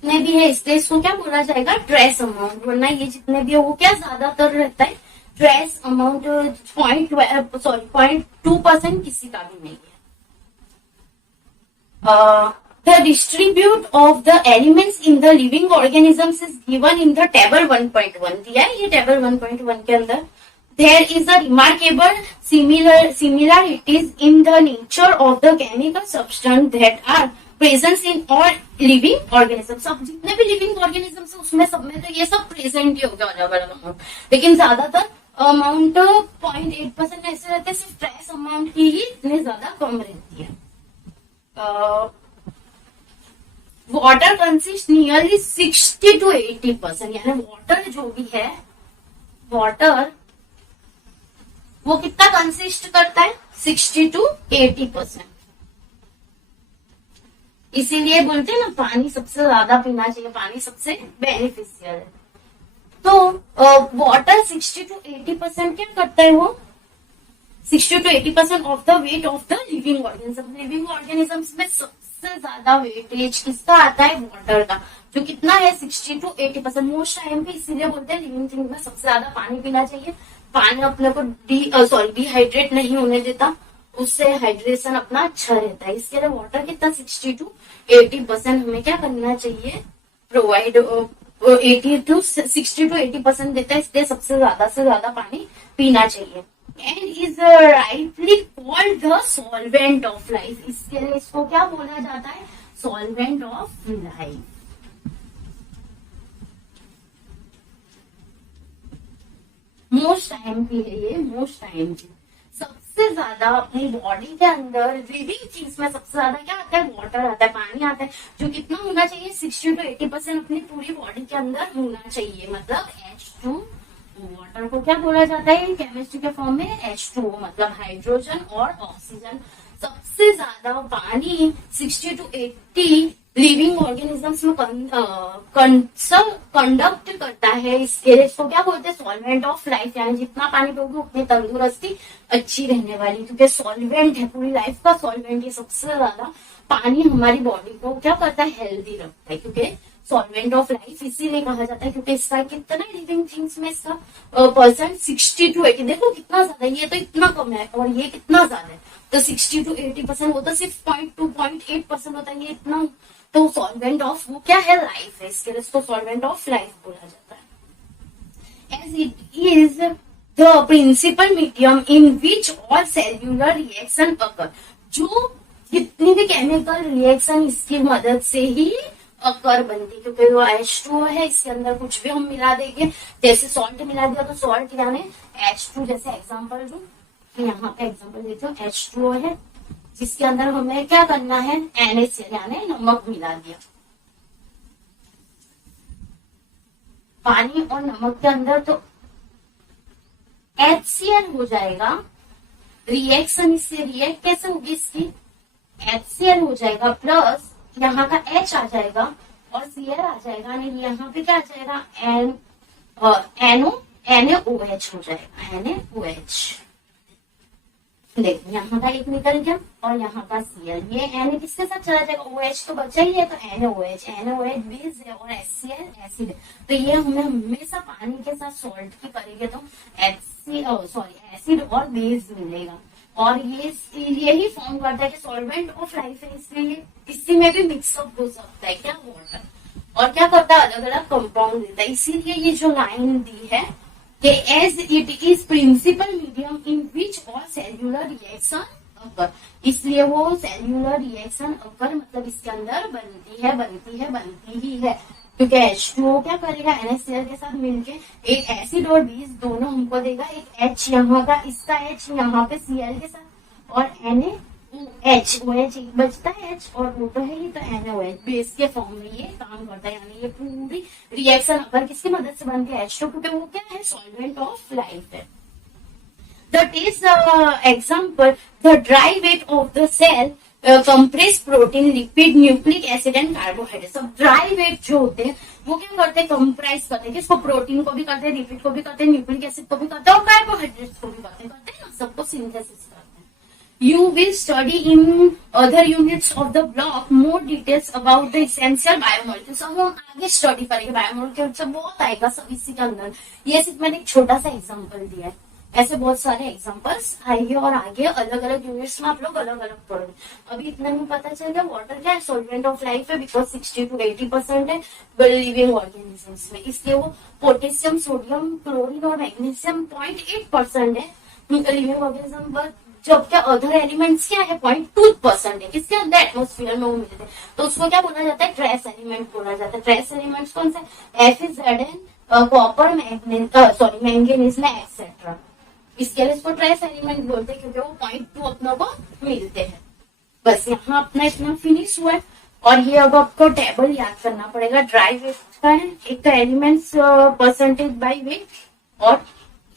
जितने भी है इसलिए इसको क्या बोला जाएगा, ट्रेस अमाउंट, वरना ये जितने भी है वो क्या ज्यादातर रहता है ट्रेस अमाउंट 0.2% किसी का भी नहीं है। The distribute of the elements in the living organisms is given in the table 1.1 दिया है ये टेबल 1.1 के अंदर। There is a remarkable similarities in the nature of the chemical substance that are present in all living organisms। सब जितने भी living organisms है उसमें सब में तो ये सब प्रेजेंट ही हो गया अलग अलग अमाउंट, लेकिन ज्यादातर अमाउंट 0.8% ऐसे रहते हैं, सिर्फ ट्रेस अमाउंट की ही इतनी ज्यादा कम रहती है। वाटर कंसिस्ट नियरली 60 to 80%, यानी वाटर जो भी है वाटर वो कितना कंसिस्ट करता है 60 to 80%। इसीलिए बोलते हैं ना पानी सबसे ज्यादा पीना चाहिए, पानी सबसे बेनिफिशियल है। तो वाटर 60 to 80% क्या करता है, वो 60 to 80% of the weight of the living organism. Living organisms में सबसे ज्यादा वेटेज किसका आता है, वाटर का, जो कितना है 60 to 80%। मोस्ट टाइम पे इसीलिए बोलते हैं लिविंग थिंग में सबसे ज्यादा पानी पीना चाहिए। पानी अपने को डिहाइड्रेट नहीं होने देता, उससे हाइड्रेशन अपना अच्छा रहता है। इसके लिए वाटर कितना 60 to 80% हमें क्या करना चाहिए, प्रोवाइड 60 to 80% देता है, इसलिए सबसे ज्यादा से ज्यादा पानी पीना चाहिए। And is rightly called the solvent of life. इसके लिए इसको क्या बोला जाता है, solvent of life. Most time की है ये, मोस्ट टाइम की सबसे ज्यादा अपनी बॉडी के अंदर लिविंग थिंग्स में सबसे ज्यादा क्या आता है, वाटर आता है, पानी आता है, जो कितना होना चाहिए 60 to 80% अपनी पूरी बॉडी के अंदर होना चाहिए, मतलब H2। वाटर को क्या बोला जाता है केमिस्ट्री के फॉर्म में, H2O, मतलब हाइड्रोजन और ऑक्सीजन। सबसे ज्यादा पानी 60 to 80 लिविंग ऑर्गेनिजम्स में कंडक्ट करता है। इसके लिए इसको क्या बोलते हैं, सॉल्वेंट ऑफ लाइफ, यानी जितना पानी पियोगे उतनी तंदुरुस्ती अच्छी रहने वाली, क्योंकि सॉल्वेंट है, पूरी लाइफ का सॉल्वेंट है। सबसे ज्यादा पानी हमारी बॉडी को क्या करता है, हेल्दी रखता है, क्योंकि सॉल्वेंट ऑफ लाइफ इसीलिए कहा जाता है क्योंकि इसका कितना लिविंग थिंग्स में इसका परसेंट 60 to 80, देखो कितना ज्यादा, ये तो इतना कम है और ये कितना ज्यादा है, तो 60 to 80% वो तो सिर्फ 0.2-0.8% होता है, ये इतना। तो सॉल्वेंट ऑफ वो क्या है, लाइफ है, इसके लिए इसको सॉल्वेंट ऑफ लाइफ बोला जाता है। As it is the principal medium in which all cellular reaction occur, जो जितनी भी केमिकल रिएक्शन इसकी मदद से ही अकर बनती, क्योंकि वो H2O है, इसके अंदर कुछ भी हम मिला देंगे, जैसे सॉल्ट मिला दिया तो सॉल्ट यानी H2, जैसे एग्जांपल दूं, यहाँ पे एग्जांपल देती हूँ, H2O है जिसके अंदर हमें क्या करना है, NaCl यानी नमक मिला दिया। पानी और नमक के अंदर तो HCl हो जाएगा, रिएक्शन इससे रिएक्ट कैसे होगी, इसकी HCl हो जाएगा प्लस यहाँ का H आ जाएगा और Cl आ जाएगा, नहीं यहाँ पे क्या आ जाएगा, NaOH हो जाएगा, NaOH। देखो यहाँ का एक निकल गया और यहाँ का Cl, ये Na किसके साथ चला जाएगा, OH तो बचा ही है, तो NaOH बेस है और HCl एसिड है, तो ये हमें हमेशा पानी के साथ सॉल्ट की करेंगे तो एसिड और बेस मिलेगा, और ये यही फॉर्म करता है कि सॉल्वेंट ऑफ लाइफ है, इसलिए इसी में भी मिक्सअप हो सकता है क्या, वाटर, और क्या करता है अलग अलग कंपाउंड देता है। इसीलिए ये जो लाइन दी है कि as it is principal medium in which all cellular reaction occur, इसलिए वो सेल्यूलर रिएक्शन अकर मतलब इसके अंदर बनती ही है, क्योंकि H2O क्या करेगा, NaCl के साथ मिलके एक एसिड और बेस दोनों हमको देगा, एक H यहाँ का, इसका H यहाँ पे Cl के साथ, और NaOH, OH एक बचता है H और वो तो है ही, तो NaOH बेस के फॉर्म में ये काम करता है, यानी ये पूरी रिएक्शन अगर किसकी मदद से बनती है, H2, क्योंकि वो क्या है, सॉल्वेंट ऑफ लाइफ है। That is example, the dry weight of the cell compress protein, lipid, nucleic acid and carbohydrate. सब ड्राई वेट जो होते हैं वो क्या करते हैं, कंप्राइज करते हैं, किसको, प्रोटीन को भी करते हैं, लिपिड को भी करते हैं, न्यूक्लिक एसिड को भी करते हैं और कार्बोहाइड्रेट्स को भी करते हैं ना, सबको सिंथेसिस करते हैं। You will study in other units of the block more details about the essential biomolecules। अब हम आगे स्टडी करेंगे बायोमोलिक्यूल से बहुत आएगा सब इसी के अंदर। ये सिर्फ मैंने एक छोटा सा एग्जांपल दिया है, ऐसे बहुत सारे एग्जांपल्स आएंगे और आगे अलग अलग यूनिट्स में आप लोग अलग अलग पढ़ोगे। अभी इतना नहीं पता चल गया वाटर क्या है, सॉल्वेंट ऑफ लाइफ है, बिकॉज 60 to 80% है लिविंग ऑर्गेनिजम्स में, इसलिए वो पोटेशियम, सोडियम, क्लोरीन और मैग्नीशियम 0.8% है लिविंग ऑर्गेनिज्म पर, जबकि अदर एलिमेंट्स क्या है 0.2% है, किसके अंदर एटमोस्फियर में वो मिलते हैं। तो उसको क्या बोला जाता है, ट्रेस एलिमेंट बोला जाता है। ट्रेस एलिमेंट्स कौन सा, FeZn, कॉपर, मैंगनीज में एक्सेट्रा, इसके लिए इसको ट्रेस एलिमेंट बोलते हैं क्योंकि वो 0.2 अपनों को मिलते हैं। बस यहाँ अपना इतना फिनिश हुआ है और ये अब आपको टेबल याद करना पड़ेगा। ड्राई वेट का है, एक तो एलिमेंट्स परसेंटेज बाय वेट और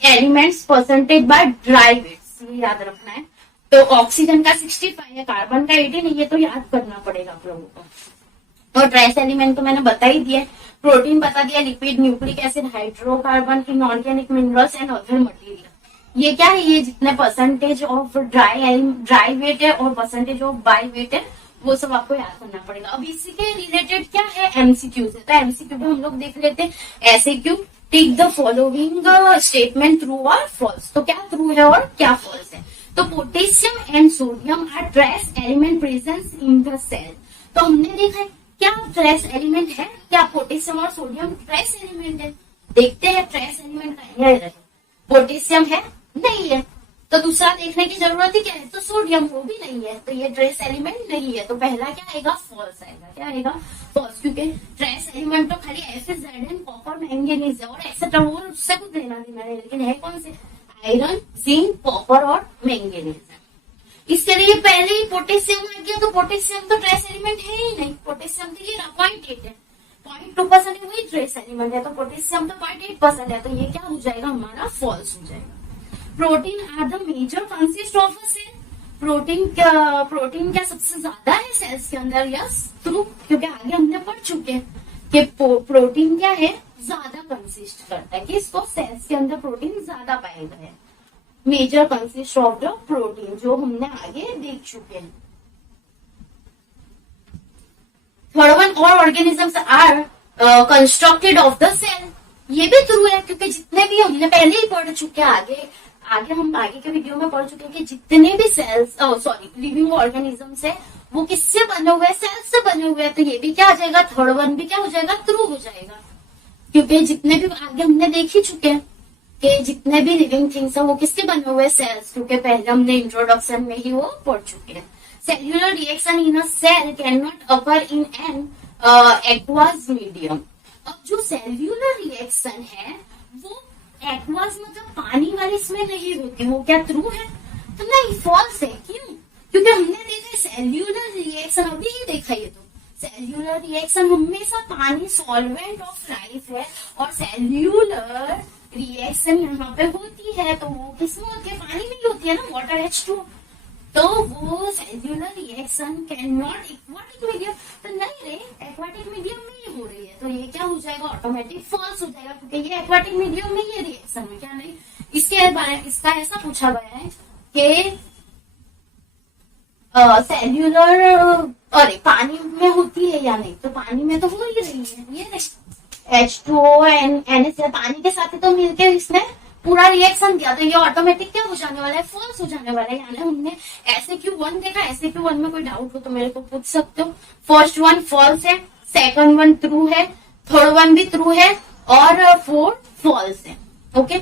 elements percentage by dry weight, ये याद रखना है। तो ऑक्सीजन का 65 है, कार्बन का 18 है, ये तो याद करना पड़ेगा आप लोगों को। और ट्रेस एलिमेंट तो मैंने बता ही दिया, प्रोटीन बता दिया, lipid, nucleic acid, hydrocarbon, inorganic minerals and other material. ये क्या है, ये जितने परसेंटेज ऑफ ड्राई वेट है और परसेंटेज ऑफ बाई वेट है वो सब आपको याद करना पड़ेगा। अब इसी के रिलेटेड क्या है, एमसीक्यू है। तो एमसीक्यू में हम लोग देख लेते हैं, ऐसे Q, tick the following statement true और फॉल्स। तो क्या ट्रू है और क्या फॉल्स है। तो potassium and sodium are trace element presence in the cell. तो हमने देखा है क्या ट्रेस एलिमेंट है, क्या पोटेशियम और सोडियम ट्रेस एलिमेंट है। देखते हैं ट्रेस एलिमेंट है, पोटेशियम है नहीं है, तो दूसरा देखने की जरूरत ही क्या है, तो सोडियम वो भी नहीं है, तो ये ट्रेस एलिमेंट नहीं है। तो पहला क्या आएगा, फॉल्स आएगा। क्या आएगा, फॉल्स, क्योंकि ट्रेस एलिमेंट तो खाली FeZn, कॉपर, मैंगनीज और एक्सेट्रा, वो उससे कुछ लेना देना नहीं, लेकिन है कौन से, आयरन, जिंक, कॉपर और मैंगनीज। इसके लिए पहले ही पोटेशियम आ गया, तो पोटेशियम तो ट्रेस एलिमेंट है ही नहीं। पोटेशियम तो ये 0.8 है, 0.2% वही ट्रेस एलिमेंट है, तो पोटेशियम तो 0.8% है, तो ये क्या हो जाएगा हमारा, फॉल्स हो जाएगा। Protein are the major consist of a cell. Protein क्या सबसे ज्यादा है सेल्स के अंदर, यस ट्रू, क्योंकि आगे हमने पढ़ चुके हैं कि प्रोटीन क्या है, ज्यादा कंसिस्ट करता है, कि इसको सेल्स के अंदर प्रोटीन ज्यादा पाएगा है। Major consist of the protein, जो हमने आगे देख चुके हैं। Third one, all organisms are constructed of the cell. ये भी ट्रू है, क्योंकि जितने भी हमने पहले ही पढ़ चुके हैं, हम आगे के वीडियो में पढ़ चुके हैं कि जितने भी सेल्स लिविंग ऑर्गेनिजम्स है वो किससे बने हुए हैं, सेल्स से बने हुए हैं। तो ये भी क्या आ जाएगा, थर्ड वन भी क्या हो जाएगा, ट्रू हो जाएगा, क्योंकि जितने भी आगे हमने देख ही चुके हैं कि जितने भी लिविंग थिंग्स है वो किसके बने हुए हैं, सेल्स, क्योंकि पहले हमने इंट्रोडक्शन में ही वो पढ़ चुके हैं। Cellular reaction in a cell can not occur in an aqueous medium. अब जो सेल्यूलर रिएक्शन है वो एक्वास मतलब पानी वाली इसमें नहीं होती, वो क्या ट्रू है, तो नहीं, फॉल्स है। क्यों, क्योंकि हमने देखा सेल्यूलर रिएक्शन, अभी ही देखा ये, तो सेल्यूलर रिएक्शन हमेशा पानी सॉल्वेंट ऑफ लाइफ है, और सेल्यूलर रिएक्शन यहाँ पे होती है तो वो किसमें होती है, पानी में ही होती है ना, वाटर H2। तो वो cellular reaction can not aquatic medium, तो नहीं रे, एक्वाटिक मीडियम में ही हो रही है, तो ये क्या हो जाएगा, ऑटोमेटिक फॉल्स हो जाएगा, क्योंकि ये एक्वाटिक मीडियम में ये रिएक्शन है, क्या नहीं। इसके बारे में इसका ऐसा पूछा गया है कि सेल्यूलर अरे पानी में होती है या नहीं, तो पानी में तो हो ही रही है, ये H2O NaCl पानी के साथ तो मिलके इसने पूरा रिएक्शन दिया, तो ये ऑटोमेटिक क्या हो जाने वाला है, फॉल्स हो जाने वाला है। यानी हमने SAQ1 देखा, SAQ1 में कोई डाउट हो तो मेरे को पूछ सकते हो। फर्स्ट वन फॉल्स है, सेकंड वन ट्रू है, थर्ड वन भी ट्रू है और फोर्थ फॉल्स है। ओके,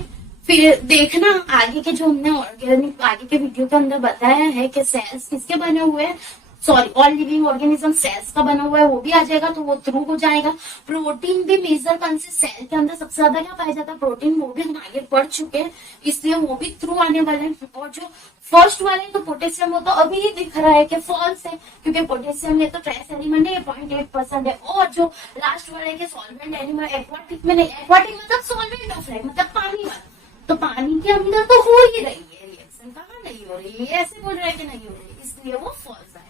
फिर देखना आगे के जो हमने ऑर्गेनिक आगे के वीडियो के अंदर बताया है कि सेल्स किसके बने हुए हैं, sorry all living organism sales का बना हुआ है, वो भी आ जाएगा, तो वो ट्रू हो जाएगा। प्रोटीन भी मेजर कंसिस्ट, सेल के अंदर सबसे ज्यादा क्या पाया जाता है, प्रोटीन, वो भी हम आगे पढ़ चुके हैं, इसलिए वो भी ट्रू आने वाले हैं। और जो फर्स्ट वाले तो पोटेशियम, वो तो अभी ही दिख रहा है कि फॉल्स है, क्योंकि पोटेशियम में तो ट्रेस एलिमेंट है, 0.8% है। और जो लास्ट वाले के सॉल्वेंट एलिमेंट, एक्वाटिक में नहीं, एक्वाटिक मतलब सॉल्वेंट ऑफ लाइफ मतलब पानी वाला, तो पानी के अंदर तो हो ही रही है रिएक्शन, कहाँ नहीं हो रही है, ऐसे बोल रहा है कि नहीं हो रही, इसलिए वो फॉल्स है।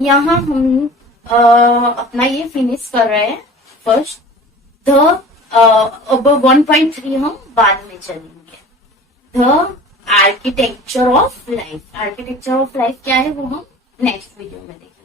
यहाँ हम अपना ये फिनिश कर रहे हैं फर्स्ट द, अब 1.3 हम बाद में चलेंगे। The architecture of life. Architecture of life क्या है वो हम नेक्स्ट वीडियो में देखेंगे।